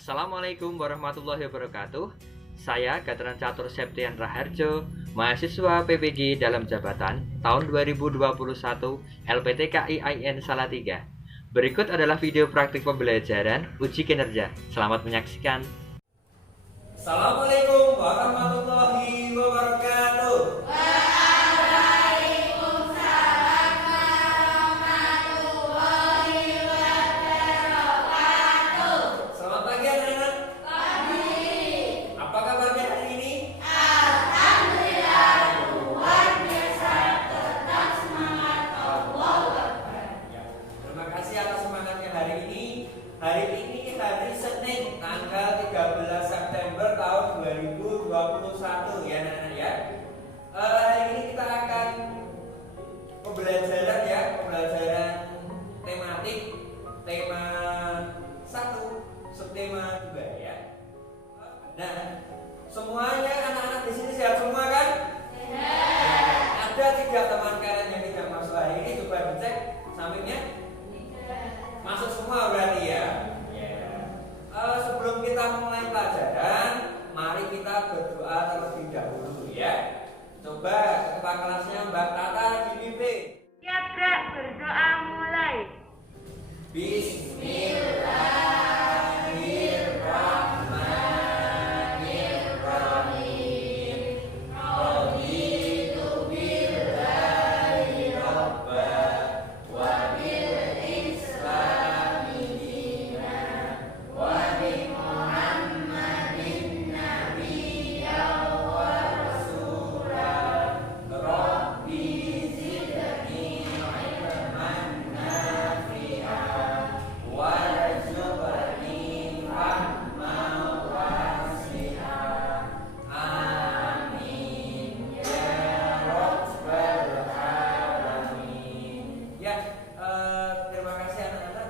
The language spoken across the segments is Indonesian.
Assalamualaikum warahmatullahi wabarakatuh. Saya Gatra Catur Septian Raharjo, mahasiswa PPG dalam jabatan tahun 2021 LPTKI IN Salatiga. Berikut adalah video praktik pembelajaran uji kinerja. Selamat menyaksikan. Assalamualaikum warahmatullahi wabarakatuh. Selamat pagi anak-anak. Apa kabarnya hari ini? Ya, terima kasih atas semangatnya hari ini. Hari ini hari Senin tanggal 13 September tahun 2021 ya anak-anak ya. Hari ini kita akan pembelajaran tematik, tema 1, subtema 2 ya. Nah, semuanya anak-anak di sini sehat semua kan? Ada 3 teman kalian yang tidak masuk hari ini, coba dicek sampingnya. Masuk semua berarti ya. Sebelum kita mulai pelajaran, mari kita berdoa terlebih dahulu ya. Coba ketua kelasnya Mbak Tata dipimpin. Siap Kak, berdoa mulai. Bismillahirrahmanirrahim. Raditu billahi rabba wa bil islami dinan wa bi Muhammadin nabiyyan wa rasulan. Rabbi zidni ilman nafi'an warzuqni rahman wasi'an. Amin ya rabbal alamin. Ya, terima kasih anak-anak.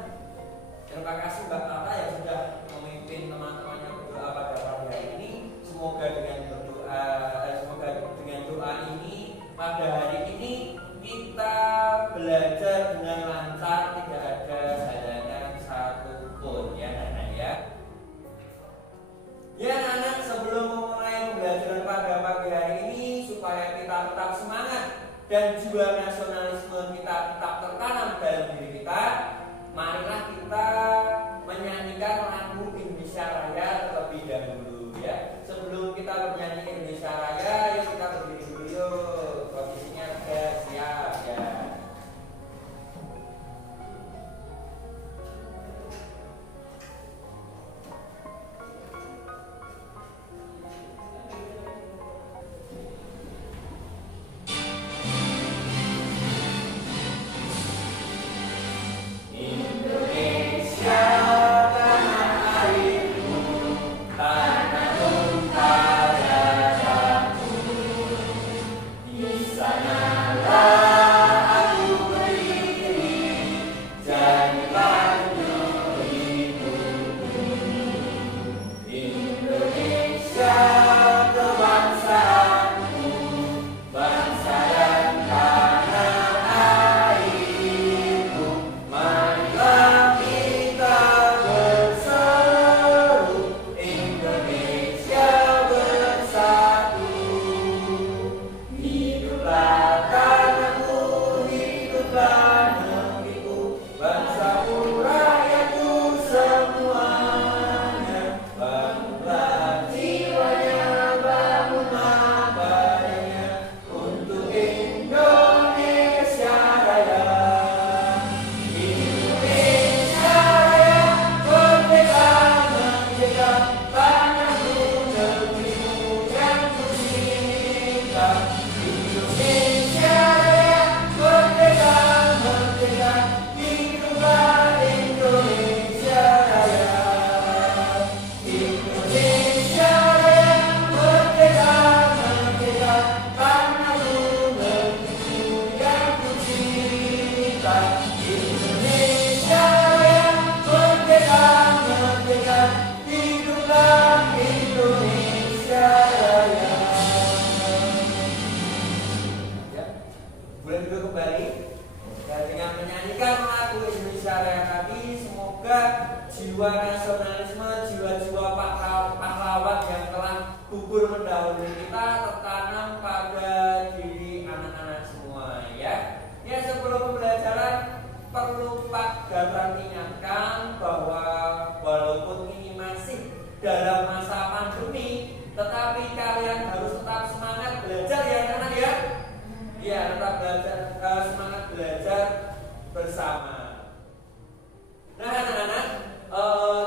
Terima kasih Mbak Tata yang sudah memimpin teman-temannya berdoa pada pagi hari ini. Semoga dengan doa ini pada hari ini kita belajar dengan lancar, tidak ada halangan satupun ya anak-anak ya. Ya anak-anak, sebelum memulai pembelajaran pada pagi hari ini, supaya kita tetap semangat dan jiwa nasionalisme kita tetap tertanam dalam diri kita, marilah kita menyanyikan lagu Indonesia Raya terlebih dahulu ya. Sebelum kita bernyanyi Indonesia Raya, yuk kita berdiri dulu yuk. Posisinya sudah siap ya. Indonesia tanah airku, nasionalisme, jiwa-jiwa pahlawan yang telah gugur mendahului kita tertanam pada diri anak-anak semua ya. Ya, sebelum pembelajaran perlu Pak Gatra ingatkan bahwa walaupun ini masih dalam masa pandemi, tetapi kalian harus tetap semangat belajar ya anak-anak ya. Ya, tetap belajar, semangat belajar bersama. Nah anak-anak,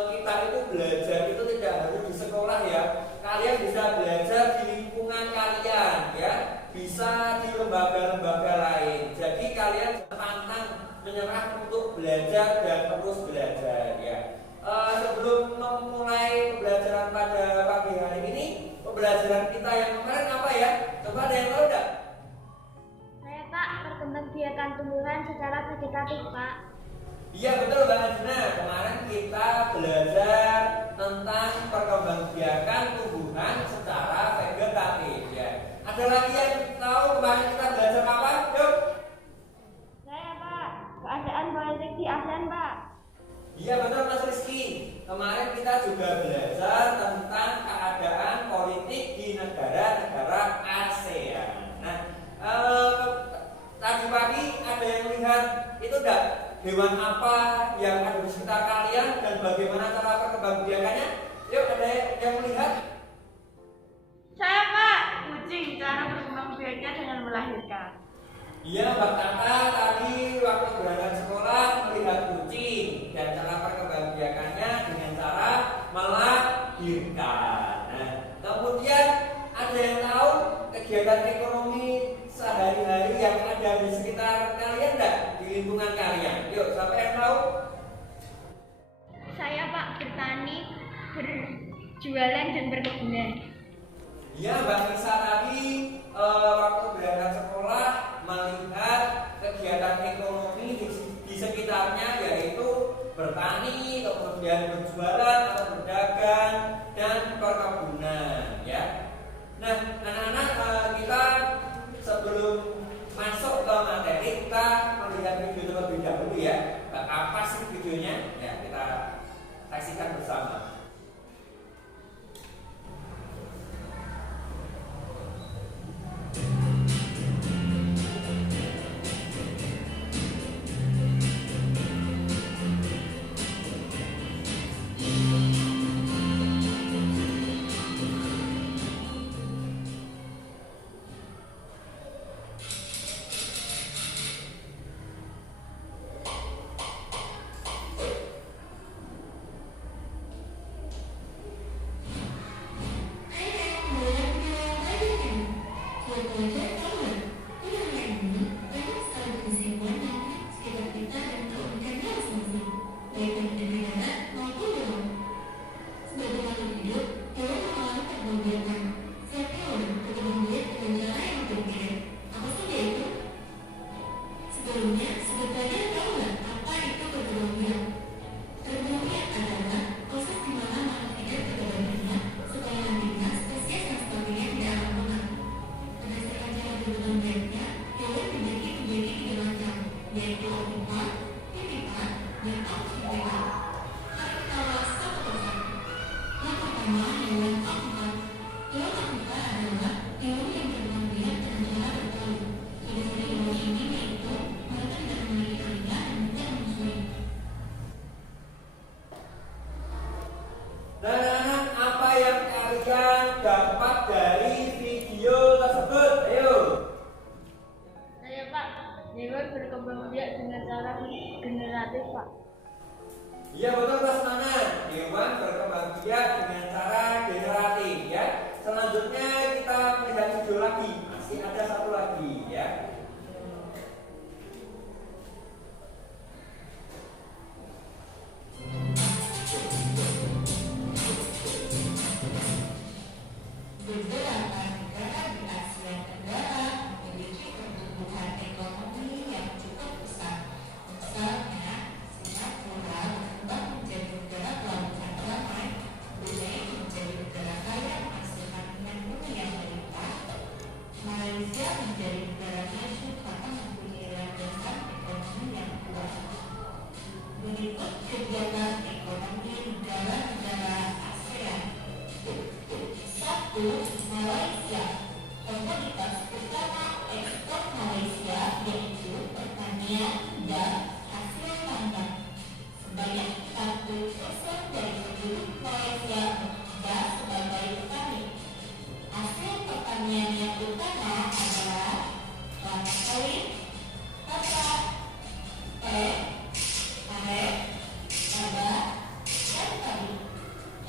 kita itu belajar itu tidak harus di sekolah ya. Kalian bisa belajar di lingkungan kalian ya, bisa di lembaga-lembaga lain. Jadi kalian pantang menyerah untuk belajar dan terus belajar ya. Sebelum memulai pembelajaran pada pagi hari ini, pembelajaran kita yang kemarin apa ya? Coba ada yang tahu enggak? Saya Pak, perkembangbiakan tumbuhan secara vegetatif Pak. Iya betul Mbak Adina. Kemarin kita belajar tentang perkembangbiakan tumbuhan secara vegetatif ya. Ada lagi yang tahu kemarin kita belajar apa? Yuk. Saya Pak, keadaan politik di ASEAN Pak. Iya betul Mas Rizky. Kemarin kita juga belajar tentang keadaan politik di negara-negara ASEAN. Nah, tadi pagi ada yang lihat itu enggak? Hewan apa yang ada di sekitar kalian dan bagaimana cara perkembangbiakannya? Yuk, ada yang melihat? Saya Pak, kucing, cara perkembangbiakannya dengan melahirkan. Iya, Mbak Tata tadi waktu berangkat sekolah melihat kucing dan cara perkembangbiakannya dengan cara melahirkan. Nah, kemudian ada yang tahu kegiatan ekonomi sehari-hari yang ada di sekitar kalian enggak? Di lingkungan kalian. Yuk, siapa yang tahu? Saya Pak, bertani, berjualan dan berkebunan. Iya, Mbak Nisa tadi waktu berangkat sekolah melihat kegiatan ekonomi di sekitarnya, yaitu bertani, kemudian berjualan atau berdagang dan perkebunan ya. Nah, anak-anak, kita sebelum masuk ke materi kita melihat video terlebih dahulu ya. Apa sih videonya? Ya, kita saksikan bersama. Iya betul Mas Nana. Hewan berkembang biak dengan cara generatif ya. Selanjutnya kita melihat video lagi. Masih ada satu lagi ya. Satu, Malaysia. Komoditas utama ekspor Malaysia yaitu pertanian dan hasil tambang. Sebanyak 40% dari penduduk Malaysia bekerja sebagai petani. Hasil pertanian yang utama adalah kelapa sawit, kakao, teh, aren, lada, dan padi.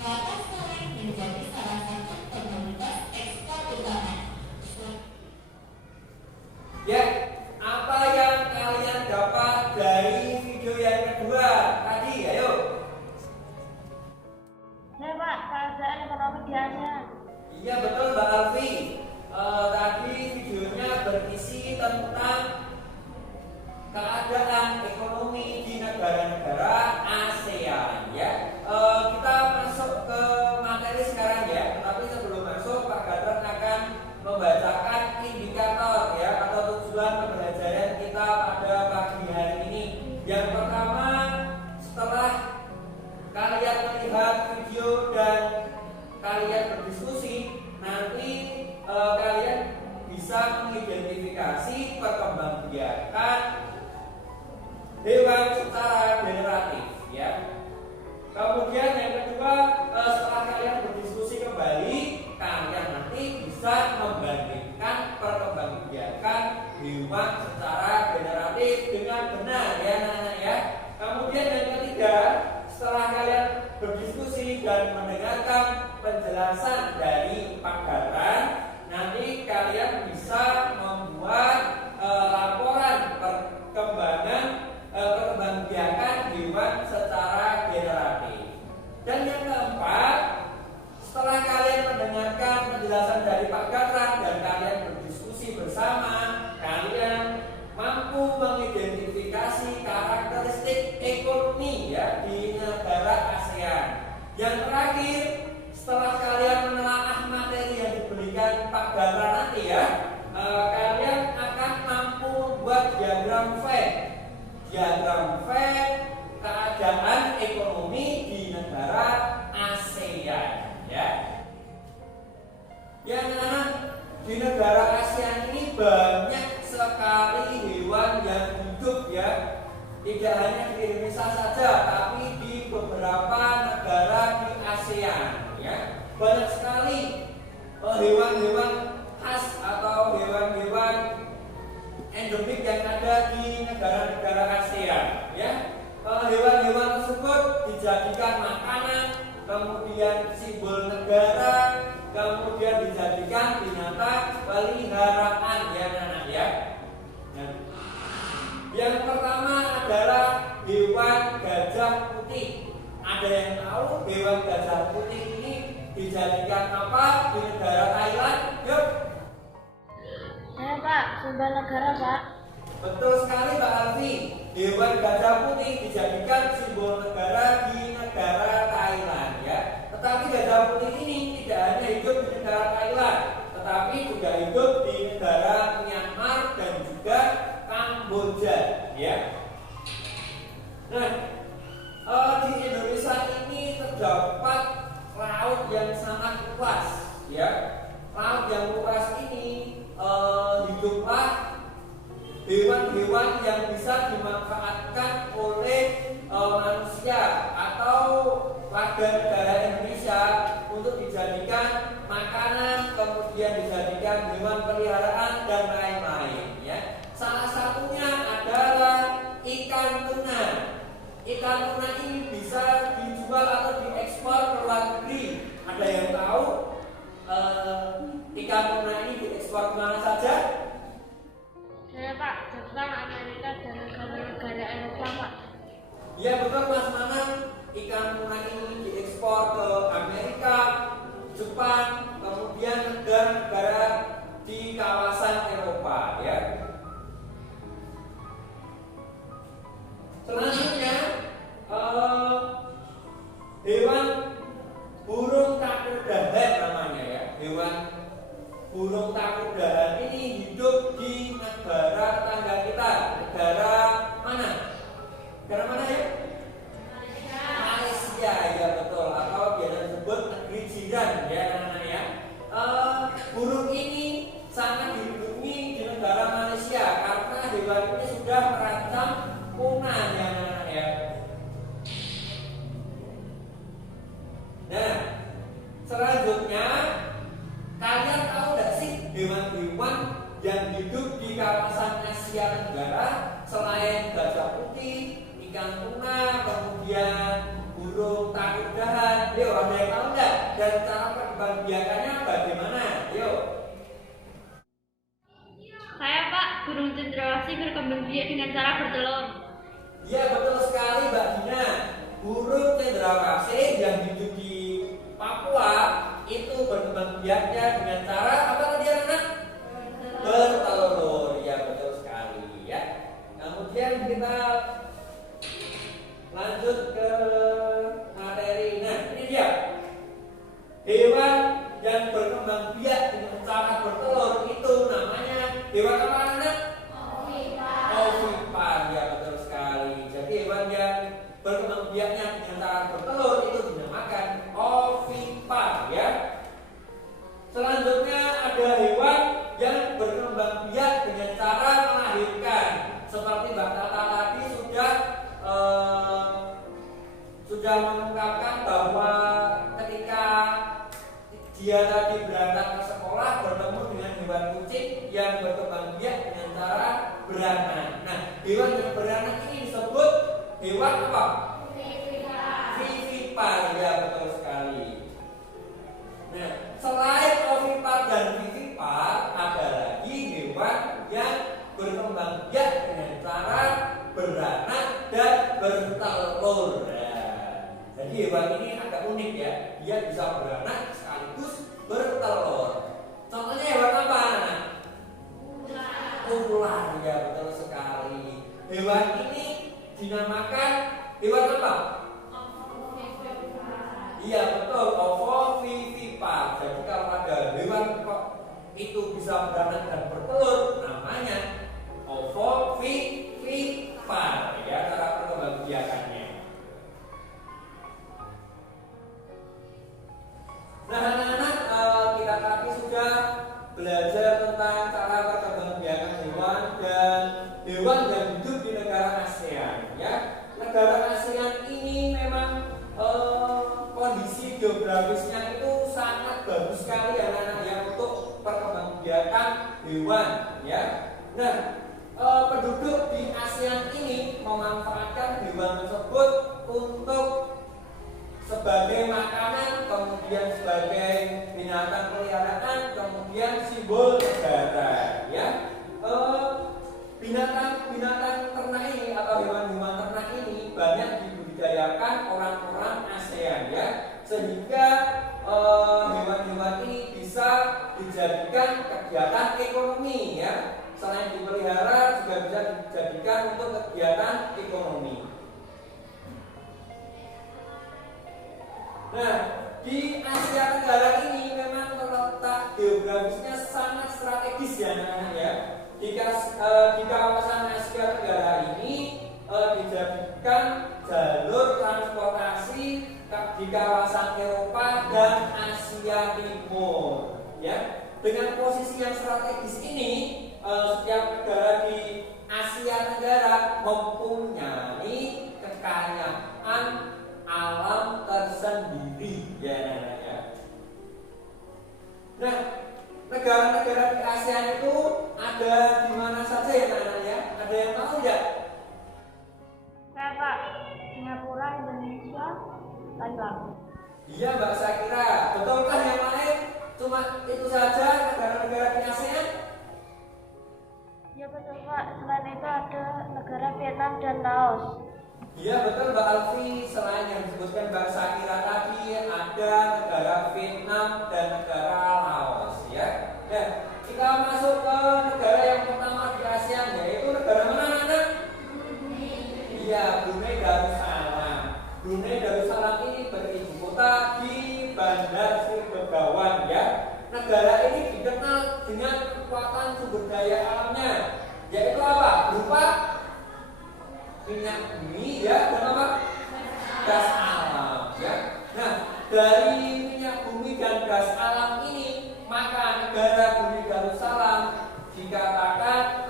Kelapa sawit menjadi salah satu komoditas ekspor utama. Ya, apa yang kalian dapat dari video yang kedua tadi? Ayo. Ya Pak, keadaan ekonomi di ASEAN. Iya betul Mbak Alfi. Tadi videonya berisi tentang keadaan ekonomi di negara-negara ASEAN. Ya, kita masuk ke materi sekarang ya. Tetapi sebelum masuk, Pak Gadran akan membacakan indikator ya atau tujuan pembelajaran kita pada pagi hari ini. Yang pertama, setelah kalian melihat video dan kalian berdiskusi, nanti kalian bisa mengidentifikasi perkembangbiakan hewan secara generatif ya. Kemudian yang kedua, setelah kalian berdiskusi kembali, kalian nanti bisa membandingkan perkembangbiakan hewan secara generatif dengan benar ya anak-anak ya. Kemudian yang ketiga, setelah kalian berdiskusi dan mendengarkan penjelasan dari Pak Gadran, nanti kalian bisa membuat laporan perkembangbiakan hewan secara generatif. Dan yang keempat, setelah kalian mendengarkan penjelasan dari Pak Gadran dan kalian berdiskusi bersama, kalian mampu mengidentifikasi karakteristik ekonomi ya di negara ASEAN. Yang terakhir, setelah kalian menelaah materi yang diberikan Pak Gadran nanti ya, kalian akan mampu membuat diagram Venn keadaan ekonomi di negara ASEAN ya. Yang di negara ASEAN ini banyak sekali hewan yang hidup ya. Tidak hanya di Indonesia saja, tapi di beberapa negara di ASEAN ya. Banyak sekali hewan-hewan khas atau hewan-hewan endemik yang ada di negara-negara ASEAN ya. Hewan-hewan tersebut dijadikan makanan, kemudian simbol negara, kemudian dijadikan binatang peliharaan ya anak-anak ya. Yang pertama adalah hewan gajah putih. Ada yang tahu hewan gajah putih ini dijadikan apa di negara Thailand? Yuk. Saya Pak, simbol negara Pak. Betul sekali Mbak Alfi. Hewan gajah putih dijadikan simbol negara di negara Thailand ya. Tetapi gajah putih ini tidak hanya hidup di negara Thailand, tetapi juga hidup di negara Myanmar dan juga Kamboja ya. Nah, di Indonesia ini terdapat laut yang sangat luas ya. Laut yang luas ini hiduplah hewan-hewan yang bisa dimanfaatkan oleh manusia atau warga negara Indonesia untuk dijadikan makanan, kemudian dijadikan hewan peliharaan dan lain-lain ya. Salah satunya adalah ikan tuna. Ikan tuna ini bisa dijual atau diekspor ke luar negeri. Ada yang tahu ikan tuna ini diekspor kemana saja? Saya Pak, Jepang, Amerika, dan negara-negara Eropa Pak. Ya betul Mas Manan, ikan tuna ini diekspor ke Amerika, Jepang, kemudian negara-negara di kawasan Eropa ya. Selanjutnya hewan burung takudahan namanya ya. Hewan burung takudahan ini hidup di negara tetangga kita. Negara mana? Negara mana ya? Malaysia ya betul, atau biasa disebut negeri jiran ya anak-anak ya. dan cara perkembangbiakannya bagaimana? Yuk. Saya Pak, burung cendrawasih berkembang biak dengan cara bertelur. Ya, betul sekali Mbak Dina. Burung cendrawasih yang hidup di Papua itu berkembang biaknya dengan cara apa tadi anak? Bertelur. Ya, betul sekali ya. Kemudian kita lanjut ke materi. Nah, ini dia. Hewan yang berkembang biak dengan cara bertelur itu namanya hewan apa anak? Ovipar. Ya, betul sekali. Jadi hewan yang berkembang biaknya dengan cara bertelur itu dinamakan ovipar ya. Selanjutnya ada hewan yang berkembang biak dengan cara melahirkan. Seperti Mbak Tata tadi sudah mengungkapkan bahwa ketika dia tadi berangkat ke sekolah bertemu dengan hewan kucing yang berkembang biak dengan cara beranak. Nah, hewan yang beranak ini disebut hewan apa? Vivipar. Ya, betul sekali. Nah, selain ovipar dan vivipar, ada lagi hewan yang berkembang biak dengan cara beranak dan bertelur. Jadi hewan ini agak unik ya, dia bisa beranak sekaligus bertelur. Contohnya hewan apa anak? Ular. Ya, betul sekali. Hewan ini dinamakan hewan apa? Iya, betul, ovovivipar. Jadi kalau ada hewan kok itu bisa beranak dan bertelur, namanya ovovivipar ya, cara perkembangbiakannya. Nah, anak-anak, kita tadi sudah belajar tentang cara perkembangbiakan hewan dan hewan yang hidup di negara ASEAN ya. Negara ASEAN ini memang kondisi geografisnya itu sangat bagus sekali anak-anak ya untuk perkembangbiakan hewan ya. Nah, penduduk di ASEAN ini memanfaatkan hewan tersebut untuk sebagai makanan, kemudian sebagai binatang peliharaan, kemudian simbol negara ya. Binatang ternak ini atau hewan-hewan ternak ini banyak dibudidayakan orang-orang ASEAN ya, sehingga hewan-hewan ini bisa dijadikan kegiatan ekonomi ya. Selain dipelihara juga bisa dijadikan untuk kegiatan ekonomi. Nah, di Asia Tenggara ini memang terletak geografisnya sangat strategis ya anak-anak ya. Di kawasan Asia Tenggara ini dijadikan jalur transportasi di kawasan Eropa dan Asia Timur ya. Dengan posisi yang strategis ini, setiap negara di Asia Tenggara mempunyai kekayaan alam tersendiri ya anak-anak. Nah, negara-negara di ASEAN itu ada di mana saja ya anak-anak ya? Ada yang tahu tidak? Saya Pak, Singapura, Indonesia, Thailand. Iya Mbak Syakira, betulkah yang lain? Cuma itu saja negara-negara di ASEAN? Ya betul Pak, selain itu ada negara Vietnam dan Laos. Iya betul Mbak Alfi, selain yang disebutkan Mbak Syakira tadi ada negara Vietnam dan negara Laos ya. Nah, kita masuk ke negara yang pertama di ASEAN, yaitu negara mana anak? Iya, Brunei Darussalam. Brunei Darussalam ini beribu kota di Bandar Sri Begawan ya. Negara ini dikenal dengan kekuatan sumber daya alamnya, yaitu apa? Berupa minyak bumi ya, dan apa? Gas alam ya. Nah, dari minyak bumi dan gas alam ini, maka negara Brunei Darussalam dikatakan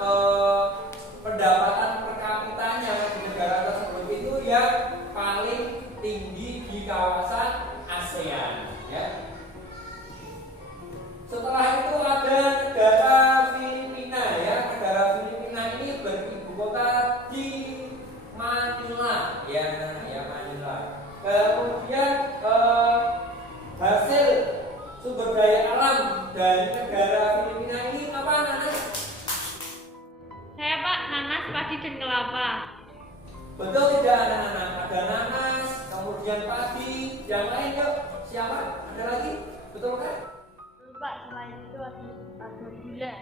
pendapatan per kapitanya di negara tersebut itu yang paling tinggi di kawasan ASEAN ya. Setelah itu ada negara Filipina ya. Negara Filipina ini beribu kota di Manila ya, Manila. Kemudian hasil Siapa? Ada lagi? Betul kan? Pak, selain itu ada gula.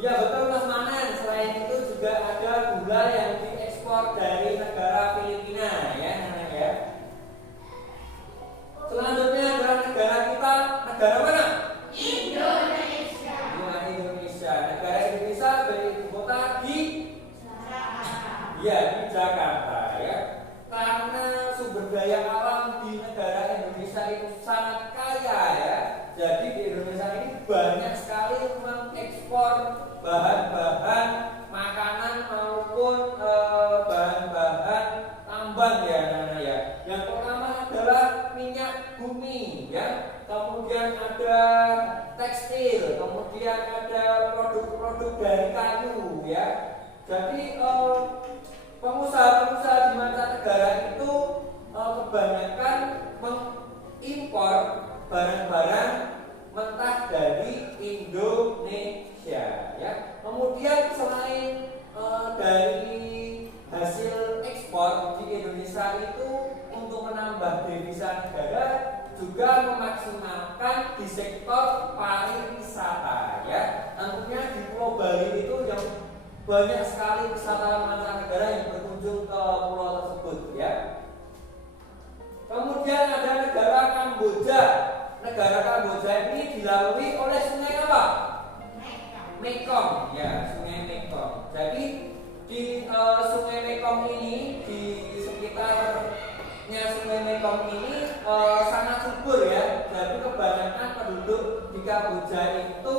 Iya betul Mas Manan. Selain itu juga ada gula yang diekspor dari negara Filipina ya, Nana ya. Selanjutnya adalah negara kita, negara mana? Indonesia. Bukan Indonesia. Negara Indonesia beribu kota di Jakarta. ya di Jakarta ya. Karena sumber daya alam di negara Indonesia itu sangat kaya ya. Jadi di Indonesia ini banyak sekali mengekspor bahan-bahan makanan maupun bahan-bahan tambang ya Nana ya. Yang pertama adalah minyak bumi ya. Kemudian ada tekstil, kemudian ada produk-produk dari kayu ya. Jadi pengusaha-pengusaha di mancanegara itu kebanyakan mengimpor barang-barang mentah dari Indonesia ya. Kemudian selain dari hasil ekspor di Indonesia itu untuk menambah devisa negara juga memaksimalkan di sektor pariwisata ya. Tentunya di Pulau Bali itu yang banyak sekali wisatawan mancanegara yang berkunjung ke pulau tersebut ya. Kemudian ada negara Kamboja. Negara Kamboja ini dilalui oleh sungai apa? Mekong ya, sungai Mekong. Jadi di sungai Mekong ini, di sekitarnya sungai Mekong ini sangat subur ya. Jadi kebanyakan penduduk di Kamboja itu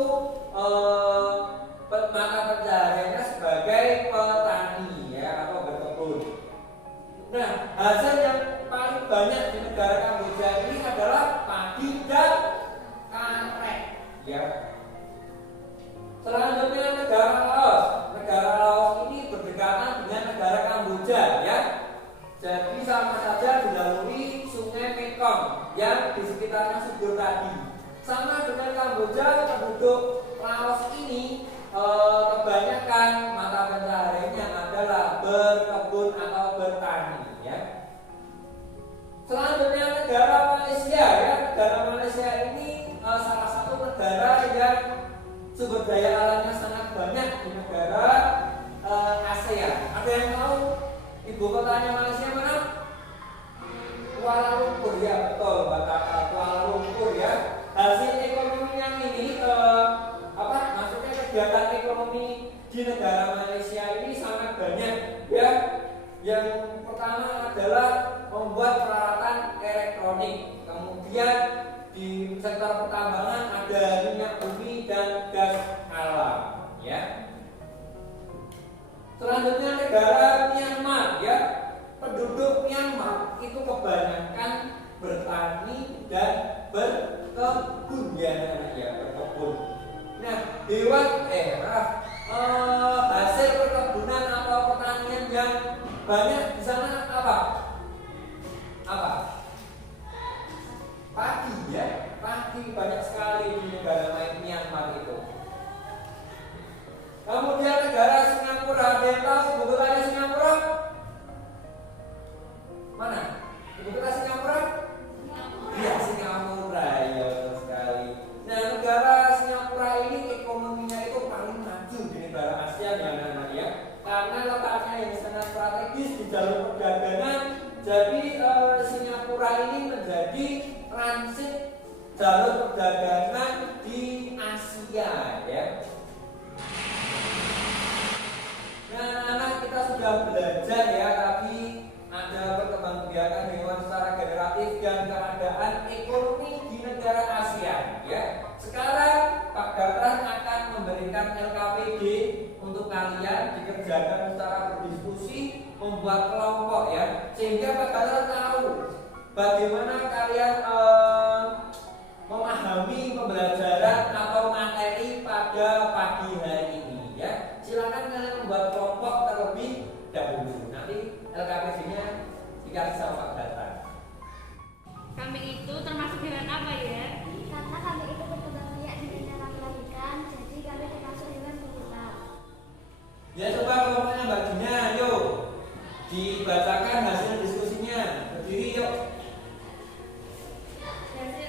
mata pencahariannya sebagai petani ya atau berkebun. Nah, hasil yang paling banyak di negara Kamboja ini adalah padi dan karet ya. Selanjutnya negara Laos. Negara Laos ini berdekatan dengan negara Kamboja ya. Jadi sama saja dilalui sungai Mekong yang di sekitarnya subur tadi. Sama dengan Kamboja, penduduk Laos ini kebanyakan mata pencahariannya adalah berkebun atau bertani ya. Selanjutnya negara Malaysia ya. Negara Malaysia ini salah satu negara yang sumber daya alamnya sangat banyak di negara ASEAN. Ada yang tahu ibu kotanya Malaysia mana? Kuala Lumpur ya, betul Mbak Kakak, Kuala Lumpur ya. Hasil ekonominya ini maksudnya kegiatan ekonomi di negara Malaysia ini sangat banyak ya. Yang pertama adalah membuat peralatan elektronik. Kemudian di sektor pertambangan ada minyak bumi dan gas alam ya. Selanjutnya negara Myanmar ya. Penduduk Myanmar itu kebanyakan bertani dan berkebun ya, berkebun. Nah, hasil perkebunan atau pertanian yang banyak di sana apa? Padi ya, padi banyak sekali di negara Myanmar itu. Kemudian negara Singapura, ada yang tahu ibu kotanya Singapura? Mana? Ibu kota Singapura? Iya, Singapura ya sekali. Nah, negara Singapura ini ekonominya itu paling maju di negara Asia ya, karena letaknya yang sangat strategis di jalur perdagangan. Jadi Singapura ini menjadi transit jalur perdagangan di Asia ya. Nah, anak-anak kita sudah belajar ya tadi ada perkembangbiakan hewan secara generatif dan keadaan ekonomi di negara ASEAN ya. Sekarang Pak Gatran akan memberikan LKPD untuk kalian dikerjakan secara berdiskusi, membuat kelompok ya, sehingga Pak Gatran tahu bagaimana kalian memahami pembelajaran atau materi pada pagi hari ini ya. Silakan kalian membuat kelompok terlebih dahulu. Nanti LKPD-nya dikasih sama Pak Gatran. Kambing itu termasuk hewan apa ya? Karena kambing itu berkembang biak di dalam melahirkan, jadi kami termasuk hewan berulang. Ya coba kelompoknya Mbak Dina, yuk dibacakan hasil diskusinya. Berdiri yuk. Hasil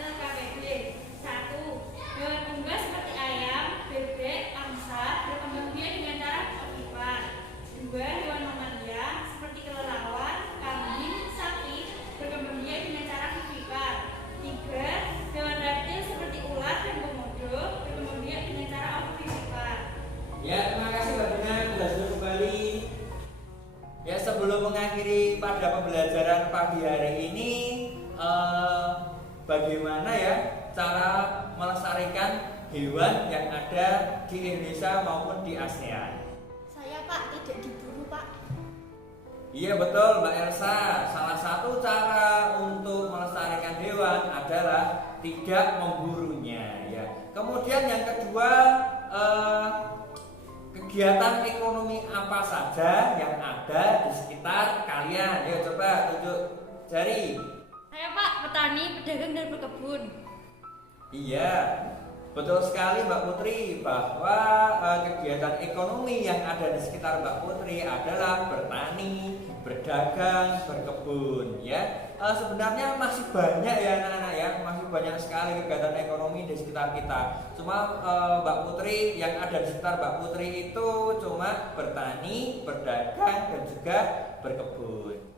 bagaimana ya cara melestarikan hewan yang ada di Indonesia maupun di ASEAN. Saya Pak tidak diburu Pak. Iya betul Mbak Elsa. Salah satu cara untuk melestarikan hewan adalah tidak memburunya ya. Kemudian yang kedua, kegiatan ekonomi apa saja yang ada di sekitar kalian? Yuk coba tunjuk jari. Saya Pak petani, pedagang dan berkebun. Iya, betul sekali Mbak Putri bahwa kegiatan ekonomi yang ada di sekitar Mbak Putri adalah bertani, berdagang, berkebun ya. Sebenarnya masih banyak ya anak-anak ya, masih banyak sekali kegiatan ekonomi di sekitar kita. Cuma Mbak Putri, yang ada di sekitar Mbak Putri itu cuma bertani, berdagang dan juga berkebun.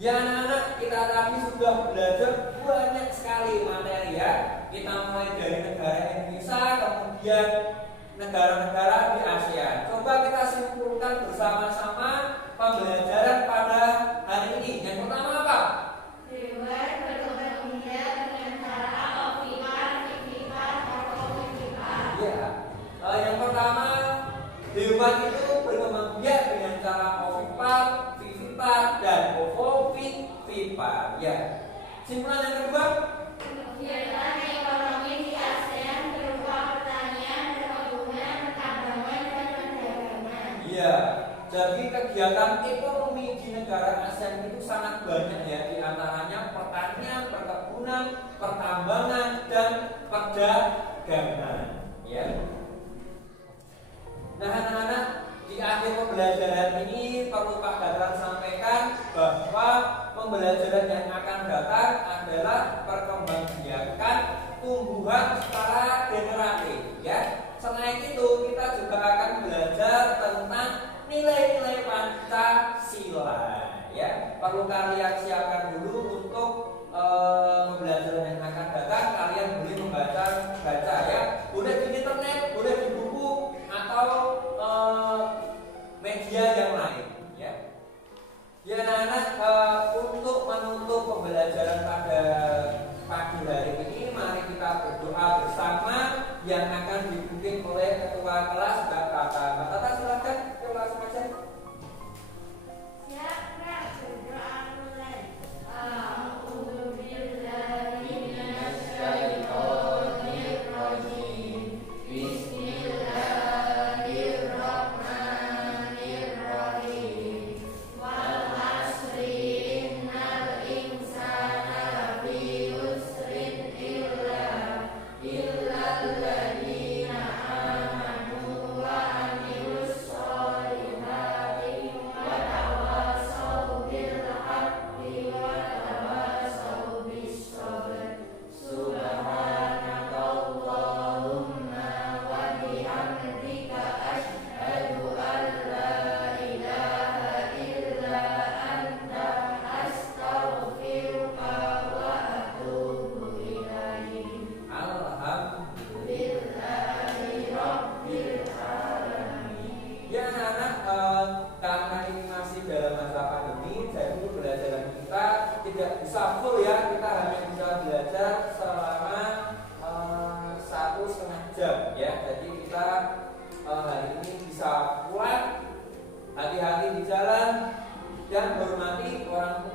Ya anak-anak, kita tadi sudah belajar banyak sekali materi ya. Kita mulai dari negara Indonesia, kemudian negara-negara di ASEAN. Coba kita simpulkan bersama-sama pembelajaran pada hari ini. Yang pertama apa? Hewan berkembang biak dengan cara ovipat, vivipat, atau vivipat. Ya, yang pertama hewan itu berkembang biak dengan cara ovipat, vivipat, dan ovovivipat. Ya. Simpulan yang kedua. Kegiatan ekonomi di ASEAN berupa pertanian, perkebunan, pertambangan, dan perdagangan. Iya, jadi kegiatan ekonomi di negara ASEAN itu sangat banyak ya, di antaranya pertanian, perkebunan, pertambangan, dan perdagangan. Ya. Nah, anak-anak, di akhir pembelajaran ini perlu Pak Gatra sampaikan bahwa pembelajaran yang akan datang adalah perkembangbiakan tumbuhan secara generatif ya. Selain itu kita juga akan belajar tentang nilai-nilai Pancasila ya. Perlu kalian siapkan dulu untuk pembelajaran yang akan datang. Kalian boleh baca ya. Boleh di internet, boleh di buku atau media yang lain ya. Ya anak-anak, untuk menutup pembelajaran pada pagi hari ini, mari kita berdoa bersama yang akan dipimpin oleh ketua kelas Mbak Tata. Mbak Tata silakan, yuk langsung aja. Siap, Kak. Berdoa mulai. A'udzubillahi minasyaitonir rajim. Bismillahirrahmanirrahim. Wal asri innal insana lafi usrin illal ladzina amanu wa amilus sholihati wa tawasaw bil haqqi wa tawasaw bis sabr. Subhanakallahumma wa bihamdika asyhadu an la ilaha illa anta astaghfiruka wa atubu ilaik. Billahi rabbil alamin. Ya anak-anak, karena ini masih dalam masa pandemi, jadi pembelajaran kita tidak bisa full ya. Kita hanya bisa belajar selama 1,5 jam ya. Jadi kita hari ini bisa pulang, hati-hati di jalan, dan hormati orang tua.